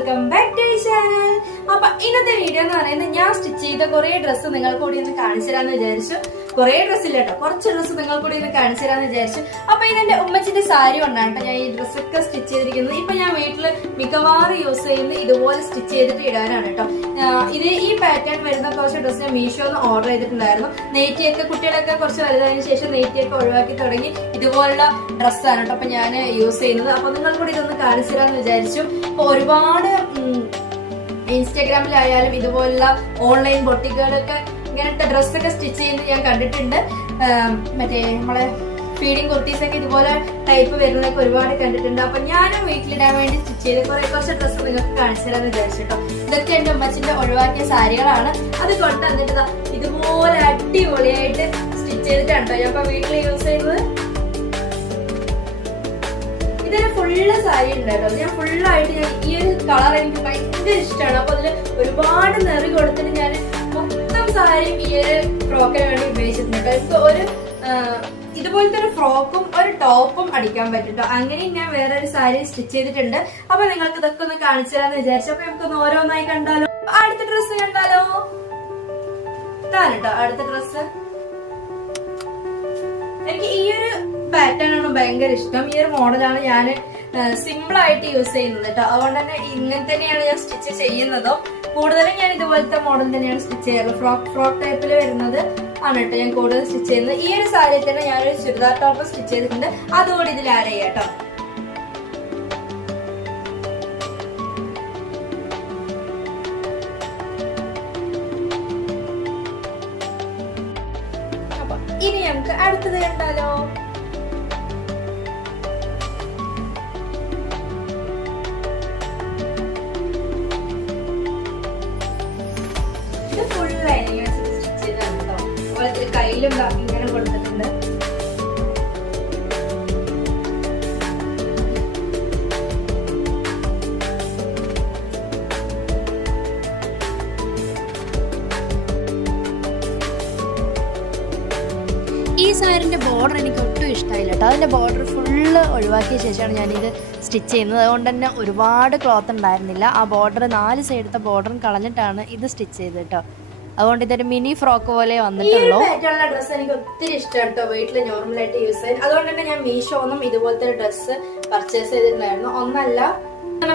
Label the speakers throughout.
Speaker 1: Welcome back to channel അപ്പൊ ഇന്നത്തെ video എന്ന് പറയുന്നത് ഞാൻ സ്റ്റിച്ച് ചെയ്ത കുറെ ഡ്രസ്സ് നിങ്ങൾ കൂടി ഒന്ന് കാണിച്ചു തരാന്ന് വിചാരിച്ചു. കുറെ ഡ്രസ്സ് ഇല്ല കേട്ടോ കുറച്ച് ഡ്രസ്സ് നിങ്ങൾ കൂടി ഒന്ന് കാണിച്ചു തരാന്ന് വിചാരിച്ചു. അപ്പൊ ഇതെന്റെ ഉമ്മച്ചിന്റെ സാരി കൊണ്ടാണ് ഞാൻ ഈ ഡ്രസ്സ് ഡ്രസ്സൊക്കെ സ്റ്റിച്ച് ചെയ്തിരിക്കുന്നത്. ഇപ്പൊ ഞാൻ വീട്ടിൽ മിക്കവാറും യൂസ് ചെയ്യുന്ന ഇതുപോലെ സ്റ്റിച്ച് ചെയ്തിട്ട് ഇടാനാണ് കേട്ടോ ഇത് ഈ പാറ്റേൺ വരുന്ന കുറച്ച് ഡ്രസ്സ് ഞാൻ മീഷോന്ന് ഓർഡർ ചെയ്തിട്ടുണ്ടായിരുന്നു. നെയ്റ്റിയൊക്കെ കുട്ടികളൊക്കെ കുറച്ച് വലുതായതിനു ശേഷം നെയ്റ്റിയൊക്കെ ഒഴിവാക്കി തുടങ്ങി ഇതുപോലുള്ള ഡ്രസ്സാണ് കേട്ടോ അപ്പൊ ഞാൻ യൂസ് ചെയ്യുന്നത്. അപ്പൊ നിങ്ങൾ കൂടി ഇതൊന്ന് കാണിച്ചു തരാന്ന് വിചാരിച്ചു. ഒരുപാട് ഇൻസ്റ്റാഗ്രാമിലായാലും ഇതുപോലുള്ള ഓൺലൈൻ ബൊട്ടിക്കുകളൊക്കെ ഇങ്ങനത്തെ ഡ്രസ്സൊക്കെ സ്റ്റിച്ച് ചെയ്യുന്നത് ഞാൻ കണ്ടിട്ടുണ്ട്. മറ്റേ നമ്മളെ ഫീഡിങ് കുർത്തീസ് ഒക്കെ ഇതുപോലെ ടൈപ്പ് വരുന്നതൊക്കെ ഒരുപാട് കണ്ടിട്ടുണ്ട്. അപ്പൊ ഞാനും വീട്ടിലിടാൻ വേണ്ടി സ്റ്റിച്ച് ചെയ്ത് കുറെ കുറച്ച് ഡ്രസ്സ് നിങ്ങൾക്ക് കാണിച്ചു തരാന്ന് വിചാരിച്ചിട്ടോ. ഇതൊക്കെ എന്റെ ഉമ്മച്ചിന്റെ ഒഴിവാക്കിയ സാരികളാണ്. അത് ദാ ഇതുപോലെ അടിപൊളിയായിട്ട് സ്റ്റിച്ച് ചെയ്തിട്ടുണ്ടോ? ഞാൻ ഇപ്പൊ വീട്ടിൽ യൂസ് ചെയ്യുന്നത് ഫുള്ള് സാരി ഉണ്ടായിരുന്നു. ഞാൻ ഫുള്ളായിട്ട് ഞാൻ ഈ ഒരു കളർ എനിക്ക് ഭയങ്കര ഇഷ്ടമാണ് അപ്പൊ അതിൽ ഒരുപാട് നിറി കൊടുത്തിട്ട് ഞാൻ മൊത്തം സാരിയും ഈ ഒരു ഫ്രോക്കിന് വേണ്ടി ഉപയോഗിച്ചിട്ടുണ്ട്. എനിക്ക് ഒരു ഇതുപോലത്തെ ഒരു ഫ്രോക്കും ഒരു ടോപ്പും അടിക്കാൻ പറ്റും അങ്ങനെ ഞാൻ വേറെ ഒരു സാരി സ്റ്റിച്ച് ചെയ്തിട്ടുണ്ട്. അപ്പൊ നിങ്ങൾക്ക് ഇതൊക്കെ ഒന്ന് കാണിച്ചു തരാന്ന് വിചാരിച്ചു. അപ്പൊ നമുക്കൊന്ന് ഓരോന്നായി കണ്ടാലോ? അടുത്ത ഡ്രസ്സ് കണ്ടാലോ? ഇതാണ് അടുത്ത ഡ്രസ്സ് എനിക്ക് ഈ ഒരു പാറ്റേൺ ആണ് ഭയങ്കര ഇഷ്ടം. ഈ ഒരു മോഡലാണ് ഞാൻ സിമ്പിൾ ആയിട്ട് യൂസ് ചെയ്യുന്നത് കേട്ടോ അതുകൊണ്ട് തന്നെ ഇങ്ങനെ തന്നെയാണ് ഞാൻ സ്റ്റിച്ച് ചെയ്യുന്നതും. കൂടുതലും ഞാൻ ഇതുപോലത്തെ മോഡൽ തന്നെയാണ് സ്റ്റിച്ച് ചെയ്യാറ്. ഫ്രോക്ക് ഫ്രോക്ക് ടൈപ്പിൽ വരുന്നത് ആണ് കേട്ടോ ഞാൻ കൂടുതൽ സ്റ്റിച്ച് ചെയ്യുന്നത്. ഈ ഒരു സാരി തന്നെ ഞാനൊരു ചുരിദാർ ടോപ്പ് സ്റ്റിച്ച് ചെയ്തിട്ടുണ്ട്. അതുകൂടി ഇതിൽ ആഡ് ചെയ്യാം കേട്ടോ ഇനി നമുക്ക് അടുത്തത് കണ്ടാലോ? കയ്യിലും ഇങ്ങനെ കൊടുത്തിട്ടുണ്ട്.
Speaker 2: ഈ സാരിന്റെ ബോർഡർ എനിക്ക് ഒട്ടും ഇഷ്ടമായില്ല കേട്ടോ. അതിന്റെ ബോർഡർ ഫുള്ള് ഒഴിവാക്കിയ ശേഷമാണ് ഞാനിത് സ്റ്റിച്ച് ചെയ്യുന്നത്. അതുകൊണ്ട് തന്നെ ഒരുപാട് ക്ലോത്ത് ഉണ്ടായിരുന്നില്ല. ആ ബോർഡർ നാല് സൈഡത്തെ ബോർഡറും കളഞ്ഞിട്ടാണ് ഇത് സ്റ്റിച്ച് ചെയ്തത് കേട്ടോ. അതുകൊണ്ട് ഇതൊരു മിനി ഫ്രോക്ക് പോലെ വന്നിട്ടുള്ളൂ.
Speaker 1: പാറ്റേണുള്ള ഡ്രസ്സ് എനിക്ക് ഒത്തിരി ഇഷ്ടമാണ് കേട്ടോ വീട്ടിൽ നോർമൽ ആയിട്ട് യൂസ് ചെയ്യാൻ. അതുകൊണ്ട് തന്നെ ഞാൻ മീഷോന്നും ഇതുപോലത്തെ ഒരു ഡ്രസ്സ് പർച്ചേസ് ചെയ്തിട്ടുണ്ടായിരുന്നു. ഒന്നല്ല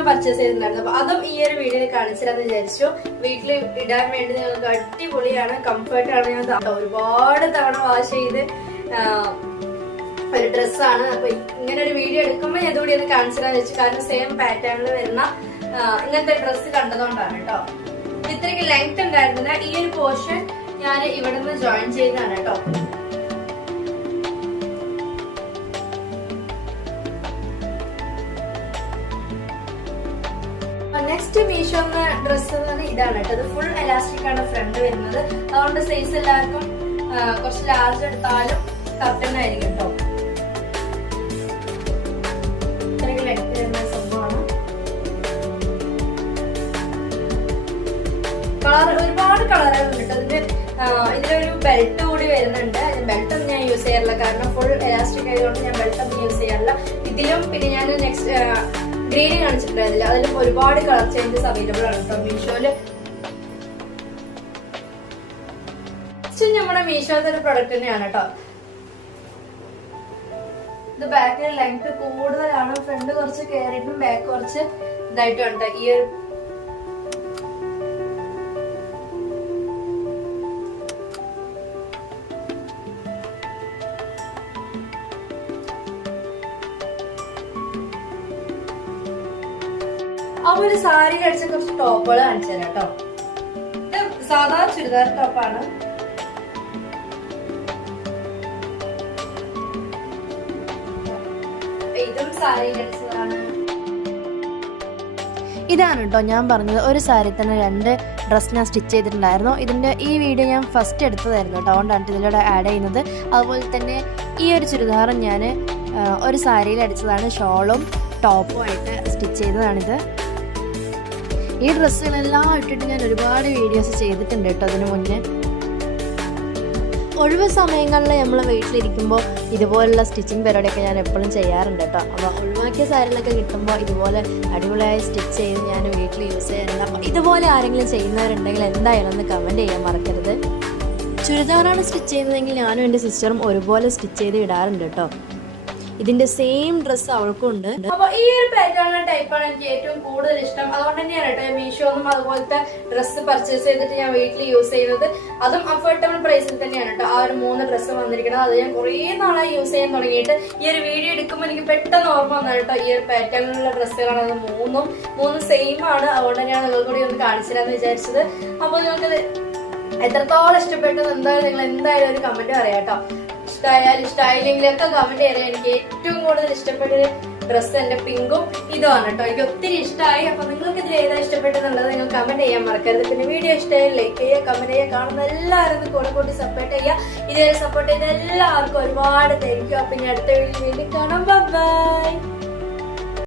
Speaker 1: പർച്ചേസ് ചെയ്തിട്ടുണ്ടായിരുന്നു. അപ്പൊ അതും ഈ ഒരു വീഡിയോയിൽ കാണിച്ചിരാന്ന് വിചാരിച്ചു. വീട്ടിൽ ഇടാൻ വേണ്ടി നിങ്ങൾക്ക് അടിപൊളിയാണ്. കംഫർട്ട് ആണ്. ഞാൻ ഒരുപാട് തവണ വാഷ് ചെയ്ത് ഒരു ഡ്രസ്സാണ് അപ്പൊ ഇങ്ങനെ ഒരു വീഡിയോ എടുക്കുമ്പോൾ ഞാൻ ഇതുകൂടി ഒന്ന് കാണിച്ചിരാന്ന് വെച്ചു കാരണം സെയിം പാറ്റേണിൽ വരുന്ന ഇങ്ങനത്തെ ഡ്രസ്സ് കണ്ടതുകൊണ്ടാണ് കേട്ടോ. ഇത്രയ്ക്ക് ലെങ്ത് ഉണ്ടായിരുന്നില്ല. ഈ ഒരു പോർഷൻ ഞാൻ ഇവിടെ നിന്ന് ജോയിൻ ചെയ്തതാണ് കേട്ടോ നെക്സ്റ്റ് മീഷോ മീഷോന്ന് ഡ്രസ്സ് ഇതാണ് കേട്ടോ ഇത് ഫുൾ എലാസ്റ്റിക് ആണ് ഫ്രണ്ട് വരുന്നത്. അതുകൊണ്ട് സൈസ് എല്ലാവർക്കും കുറച്ച് ലാർജ് എടുത്താലും കറക്റ്റ് ആയിരിക്കും കേട്ടോ കളർ ഒരുപാട് കളറുകളുണ്ട് കേട്ടോ ഇതിന്റെ ആ, ഇതിലൊരു ബെൽറ്റ് കൂടി വരുന്നുണ്ട്. ബെൽറ്റ് ഒന്നും ഞാൻ യൂസ് ചെയ്യാറില്ല. കാരണം ഫുൾ എലാസ്റ്റിക് ആയതുകൊണ്ട് ഞാൻ ബെൽറ്റ് ഒന്നും യൂസ് ചെയ്യാറില്ല. ഇതിലും പിന്നെ ഞാൻ നെക്സ്റ്റ് ഗ്രീൻ കാണിച്ചിട്ടുണ്ടായിരുന്നില്ല അതിലും. ഒരുപാട് കളർ ചേഞ്ചസ് അവൈലബിൾ ആണ് കേട്ടോ മീഷോയിൽ നമ്മുടെ മീഷോത്തെ ഒരു പ്രൊഡക്റ്റ് തന്നെയാണ് കേട്ടോ ഇത് ബാക്കിൽ ലെങ്ത് കൂടുതലാണ്. ഫ്രണ്ട് കുറച്ച് കയറിയിട്ടും ബാക്ക് കുറച്ച് ഇതായിട്ടും ഉണ്ട് ഈ ഒരു അപ്പൊ ഒരു സാരി അടിച്ച കുറച്ച് ടോപ്പുകൾ കാണിച്ചു തരാം കേട്ടോ. ഇത് സാധാ ചുരിദാർ ടോപ്പാണ്. സാരി
Speaker 2: ഇതാണ് കേട്ടോ ഞാൻ പറഞ്ഞത്. ഒരു സാരി തന്നെ രണ്ട് ഡ്രസ്സ് ഞാൻ സ്റ്റിച്ച് ചെയ്തിട്ടുണ്ടായിരുന്നു. ഇതിന്റെ ഈ വീഡിയോ ഞാൻ ഫസ്റ്റ് എടുത്തതായിരുന്നു കേട്ടോ. അതുകൊണ്ടാണ് ഇതിലൂടെ ആഡ് ചെയ്യുന്നത്. അതുപോലെ തന്നെ ഈ ഒരു ചുരിദാറും ഞാൻ ഒരു സാരിയിൽ അടിച്ചതാണ്. ഷോളും ടോപ്പും ആയിട്ട് സ്റ്റിച്ച് ചെയ്തതാണിത്. ഈ ഡ്രസ്സുകളെല്ലാം ഇട്ടിട്ട് ഞാൻ ഒരുപാട് വീഡിയോസ് ചെയ്തിട്ടുണ്ട് കേട്ടോ അതിന് മുന്നേ. ഒഴിവ് സമയങ്ങളിൽ നമ്മൾ വീട്ടിലിരിക്കുമ്പോൾ ഇതുപോലുള്ള സ്റ്റിച്ചിങ് പരിപാടിയൊക്കെ ഞാൻ എപ്പോഴും ചെയ്യാറുണ്ട് കേട്ടോ. അപ്പോൾ ഒഴിവാക്കിയ സാരികളൊക്കെ കിട്ടുമ്പോൾ ഇതുപോലെ അടിപൊളിയായി സ്റ്റിച്ച് ചെയ്ത് ഞാൻ വീട്ടിൽ യൂസ് ചെയ്യാറുണ്ട്. അപ്പോൾ ഇതുപോലെ ആരെങ്കിലും ചെയ്യുന്നവരുണ്ടെങ്കിൽ എന്തായാലും ഒന്ന് കമന്റ് ചെയ്യാൻ മറക്കരുത്. ചുരിദാറാണ് സ്റ്റിച്ച് ചെയ്യുന്നതെങ്കിൽ ഞാനും എന്റെ സിസ്റ്ററും ഒരുപോലെ സ്റ്റിച്ച് ചെയ്ത് ഇടാറുണ്ട് കേട്ടോ. ഇതിന്റെ സെയിം ഡ്രസ്സ് അവൾക്കും ഉണ്ട്.
Speaker 1: അപ്പൊ ഈ ഒരു പാറ്റേൺ ടൈപ്പാണ് എനിക്ക് ഏറ്റവും കൂടുതൽ ഇഷ്ടം. അതുകൊണ്ട് തന്നെയാണ് കേട്ടോ മീഷോന്നും അതുപോലത്തെ ഡ്രസ്സ് പർച്ചേസ് ചെയ്തിട്ട് ഞാൻ വീട്ടിൽ യൂസ് ചെയ്യുന്നത്. അതും അഫോർഡബിൾ പ്രൈസിൽ തന്നെയാണ് കേട്ടോ ആ ഒരു മൂന്ന് ഡ്രസ്സ് വന്നിരിക്കുന്നത്. അത് ഞാൻ കുറേ നാളായി യൂസ് ചെയ്യാൻ തുടങ്ങിയിട്ട് ഈ ഒരു വീഡിയോ എടുക്കുമ്പോൾ എനിക്ക് പെട്ടെന്ന് ഓർമ്മ വന്നാണ് കേട്ടോ ഈ ഒരു പാറ്റേണിലുള്ള ഡ്രസ്സുകളാണ് അത് മൂന്നും. മൂന്നും സെയിം ആണ്. അതുകൊണ്ട് തന്നെയാണ് നിങ്ങൾ കൂടി ഒന്ന് കാണിച്ചില്ലാന്ന് വിചാരിച്ചത്. അപ്പോൾ നിങ്ങൾക്ക് എത്രത്തോളം ഇഷ്ടപ്പെട്ടത് എന്തായാലും നിങ്ങൾ എന്തായാലും ഒരു കമന്റ് പറയാം കേട്ടോ. ഇഷ്ടമായാലും ഇഷ്ടമായില്ലെങ്കിലൊക്കെ കമന്റ് ചെയ്താൽ എനിക്ക് ഏറ്റവും കൂടുതൽ ഇഷ്ടപ്പെട്ട ഡ്രസ്സ് എന്റെ പിങ്കും ഇതുമാണ് കേട്ടോ. എനിക്ക് ഒത്തിരി ഇഷ്ടമായി അപ്പൊ നിങ്ങൾക്ക് ഇതിൽ ഏതാ ഇഷ്ടപ്പെട്ടെന്നുള്ളത് നിങ്ങൾ കമന്റ് ചെയ്യാൻ മറക്കരുത്. പിന്നെ വീഡിയോ ഇഷ്ടമായി ലൈക്ക് ചെയ്യുക കമന്റ് ചെയ്യുക. കാണുന്ന എല്ലാവരും കൂടെ കൂട്ടി സപ്പോർട്ട് ചെയ്യുക. ഇതുവരെ സപ്പോർട്ട് ചെയ്ത എല്ലാവർക്കും ഒരുപാട് താങ്ക് യു അപ്പൊ ഇനി അടുത്ത വീഡിയോ വീണ്ടും കാണാം. ബൈ